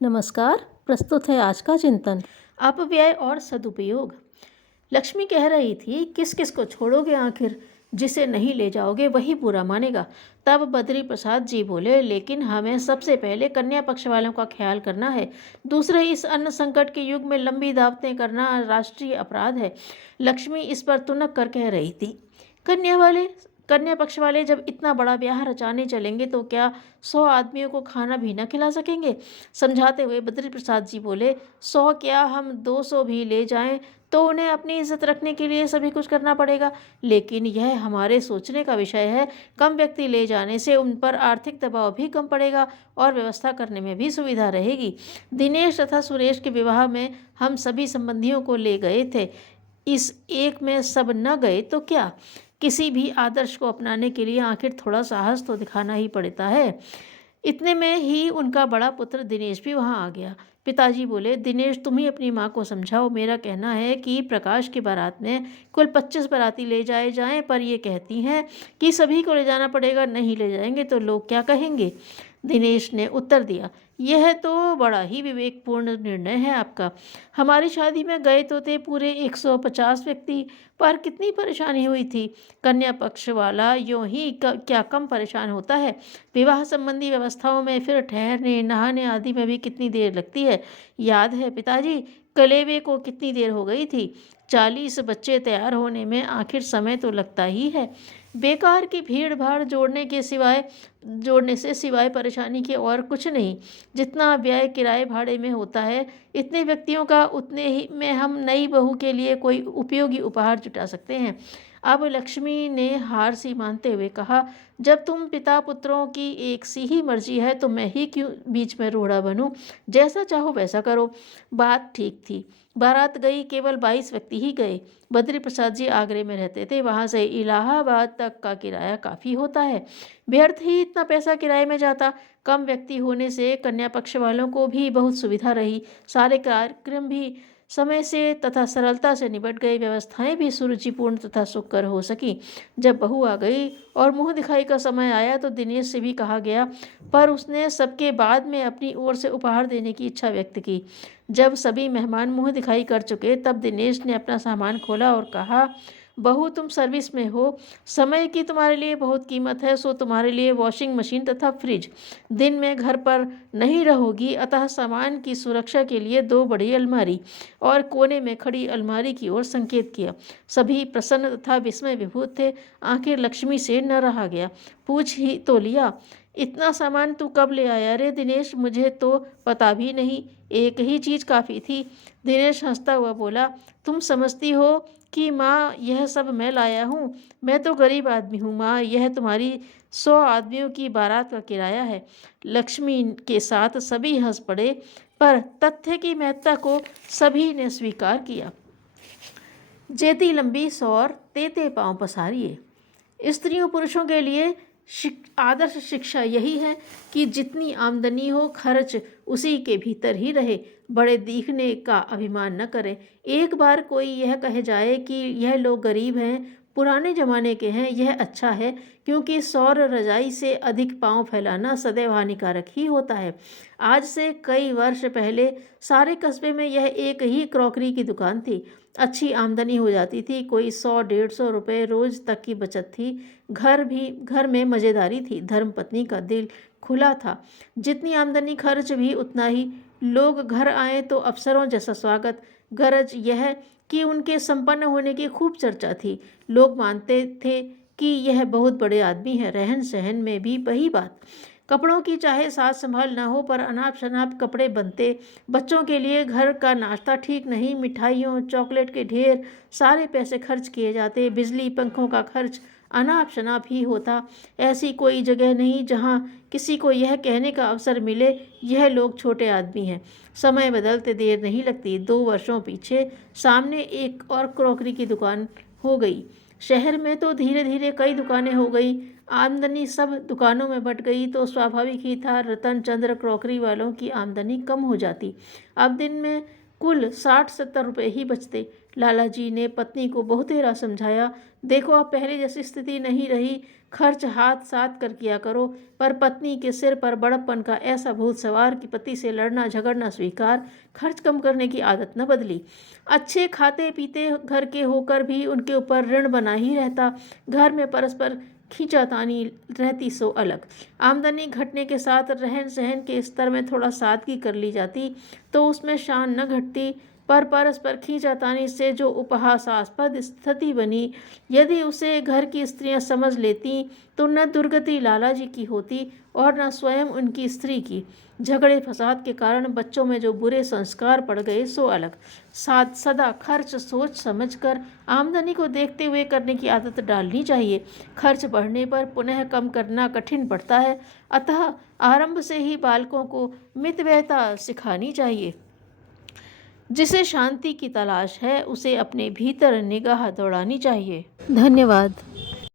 नमस्कार। प्रस्तुत है आज का चिंतन। अपव्यय और सदुपयोग। लक्ष्मी कह रही थी, किस किस को छोड़ोगे आखिर, जिसे नहीं ले जाओगे वही बुरा मानेगा। तब बद्री प्रसाद जी बोले, लेकिन हमें सबसे पहले कन्या पक्ष वालों का ख्याल करना है। दूसरे, इस अन्न संकट के युग में लंबी दावतें करना राष्ट्रीय अपराध है। लक्ष्मी इस पर तुनक कर कह रही थी, कन्या पक्ष वाले जब इतना बड़ा ब्याह रचाने चलेंगे तो क्या 100 आदमियों को खाना भी न खिला सकेंगे। समझाते हुए बद्री प्रसाद जी बोले, 100 क्या, हम 200 भी ले जाएं तो उन्हें अपनी इज्जत रखने के लिए सभी कुछ करना पड़ेगा। लेकिन यह हमारे सोचने का विषय है। कम व्यक्ति ले जाने से उन पर आर्थिक दबाव भी कम पड़ेगा और व्यवस्था करने में भी सुविधा रहेगी। दिनेश तथा सुरेश के विवाह में हम सभी संबंधियों को ले गए थे। इस एक में सब न गए तो क्या। किसी भी आदर्श को अपनाने के लिए आखिर थोड़ा साहस तो दिखाना ही पड़ता है। इतने में ही उनका बड़ा पुत्र दिनेश भी वहां आ गया। पिताजी बोले, दिनेश तुम ही अपनी माँ को समझाओ। मेरा कहना है कि प्रकाश की बारात में कुल 25 बाराती ले जाए जाएं, पर ये कहती हैं कि सभी को ले जाना पड़ेगा। नहीं ले जाएंगे तो लोग क्या कहेंगे। दिनेश ने उत्तर दिया, यह तो बड़ा ही विवेकपूर्ण निर्णय है आपका। हमारी शादी में गए तो थे पूरे 150 व्यक्ति, पर कितनी परेशानी हुई थी। कन्या पक्ष वाला यूं ही क्या कम परेशान होता है। विवाह संबंधी व्यवस्थाओं में फिर ठहरने नहाने आदि में भी कितनी देर लगती है। याद है पिताजी, कलेवे को कितनी देर हो गई थी। 40 बच्चे तैयार होने में आखिर समय तो लगता ही है। बेकार की भीड़ भाड़ जोड़ने से सिवाय परेशानी के और कुछ नहीं। जितना व्यय किराए भाड़े में होता है, इतने व्यक्तियों का उतने ही में हम नई बहू के लिए कोई उपयोगी उपहार जुटा सकते हैं। अब लक्ष्मी ने हार सी मानते हुए कहा, जब तुम पिता पुत्रों की एक सी ही मर्जी है तो मैं ही क्यों बीच में रोड़ा बनूं। जैसा चाहो वैसा करो। बात ठीक थी। बारात गई, केवल 22 व्यक्ति ही गए। बद्री प्रसाद जी आगरे में रहते थे। वहां से इलाहाबाद तक का किराया काफ़ी होता है। व्यर्थ ही इतना पैसा किराए में जाता। कम व्यक्ति होने से कन्या पक्ष वालों को भी बहुत सुविधा रही। सारे कार्यक्रम भी समय से तथा सरलता से निपट गई। व्यवस्थाएं भी सुरुचिपूर्ण तथा सुखकर हो सकी। जब बहू आ गई और मुंह दिखाई का समय आया तो दिनेश से भी कहा गया, पर उसने सबके बाद में अपनी ओर से उपहार देने की इच्छा व्यक्त की। जब सभी मेहमान मुंह दिखाई कर चुके तब दिनेश ने अपना सामान खोला और कहा, बहू तुम सर्विस में हो, समय की तुम्हारे लिए बहुत कीमत है, सो तुम्हारे लिए वॉशिंग मशीन तथा फ्रिज। दिन में घर पर नहीं रहोगी, अतः सामान की सुरक्षा के लिए 2 बड़ी अलमारी और कोने में खड़ी अलमारी की ओर संकेत किया। सभी प्रसन्न तथा विस्मय विभूत थे। आखिर लक्ष्मी से न रहा गया। पूछ ही तो लिया, इतना सामान तू कब ले आया रे दिनेश, मुझे तो पता भी नहीं। एक ही चीज काफ़ी थी। दिनेश हंसता हुआ बोला, तुम समझती हो कि माँ यह सब मैं लाया हूँ। मैं तो गरीब आदमी हूँ माँ, यह तुम्हारी 100 आदमियों की बारात का किराया है। लक्ष्मी के साथ सभी हंस पड़े, पर तथ्य की महत्ता को सभी ने स्वीकार किया। जेती लंबी सौर तेते पाँव पसारिए। स्त्रियों पुरुषों के लिए आदर्श शिक्षा यही है कि जितनी आमदनी हो खर्च उसी के भीतर ही रहे। बड़े दिखने का अभिमान न करें। एक बार कोई यह कहे जाए कि यह लोग गरीब हैं, पुराने जमाने के हैं, यह अच्छा है, क्योंकि सौर रजाई से अधिक पांव फैलाना सदैव हानिकारक ही होता है। आज से कई वर्ष पहले सारे कस्बे में यह एक ही क्रॉकरी की दुकान थी। अच्छी आमदनी हो जाती थी। कोई 100-150 रुपये रोज तक की बचत थी। घर में मज़ेदारी थी। धर्मपत्नी का दिल खुला था। जितनी आमदनी खर्च भी उतना ही। लोग घर आए तो अफसरों जैसा स्वागत। गरज यह कि उनके संपन्न होने की खूब चर्चा थी। लोग मानते थे कि यह बहुत बड़े आदमी है। रहन सहन में भी वही बात। कपड़ों की चाहे साज संभाल ना हो, पर अनाप शनाप कपड़े बनते। बच्चों के लिए घर का नाश्ता ठीक नहीं, मिठाइयों चॉकलेट के ढेर सारे पैसे खर्च किए जाते। बिजली पंखों का खर्च अनाप शनाप ही होता। ऐसी कोई जगह नहीं जहाँ किसी को यह कहने का अवसर मिले, यह लोग छोटे आदमी हैं। समय बदलते देर नहीं लगती। 2 वर्षों पीछे सामने एक और क्रॉकरी की दुकान हो गई। शहर में तो धीरे धीरे कई दुकानें हो गई। आमदनी सब दुकानों में बट गई तो स्वाभाविक ही था रतन चंद्र क्रॉकरी वालों की आमदनी कम हो जाती। अब दिन में कुल 60-70 रुपये ही बचते। लाला जी ने पत्नी को बहुतेरा समझाया, देखो अब पहले जैसी स्थिति नहीं रही, खर्च हाथ साथ कर किया करो। पर पत्नी के सिर पर बड़प्पन का ऐसा भूत सवार कि पति से लड़ना झगड़ना स्वीकार, खर्च कम करने की आदत न बदली। अच्छे खाते पीते घर के होकर भी उनके ऊपर ऋण बना ही रहता। घर में परस्पर खींचातानी रहती सो अलग। आमदनी घटने के साथ रहन सहन के स्तर में थोड़ा सादगी कर ली जाती तो उसमें शान न घटती, पर परस्पर खींचातानी से जो उपहासास्पद स्थिति बनी, यदि उसे घर की स्त्रियां समझ लेती तो न दुर्गति लाला जी की होती और न स्वयं उनकी स्त्री की। झगड़े फसाद के कारण बच्चों में जो बुरे संस्कार पड़ गए सो अलग। सदा खर्च सोच समझकर आमदनी को देखते हुए करने की आदत डालनी चाहिए। खर्च बढ़ने पर पुनः कम करना कठिन पड़ता है, अतः आरंभ से ही बालकों को मितव्ययता सिखानी चाहिए। जिसे शांति की तलाश है उसे अपने भीतर निगाह दौड़ानी चाहिए। धन्यवाद।